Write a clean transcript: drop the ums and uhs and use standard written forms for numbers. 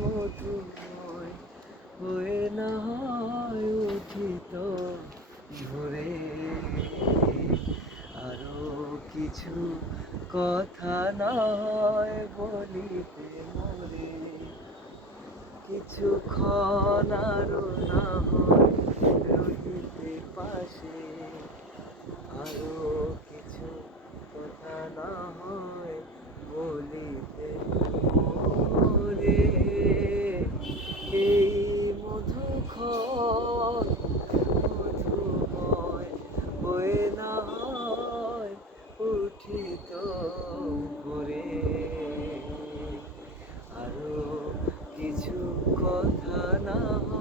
মধুময় হয়ে না হয় উঠিত ভোরে। আরো কিছু কথা না হয় বলিতে মোরে, কিছুক্ষণ আরো না হয় রহিতে পাশে। আরো কিছু কথা না হয় বলিতে মোরে। এই মধুময় হয়ে না হয় উঠিত ভোরে। আরো কিছু কথা না হয়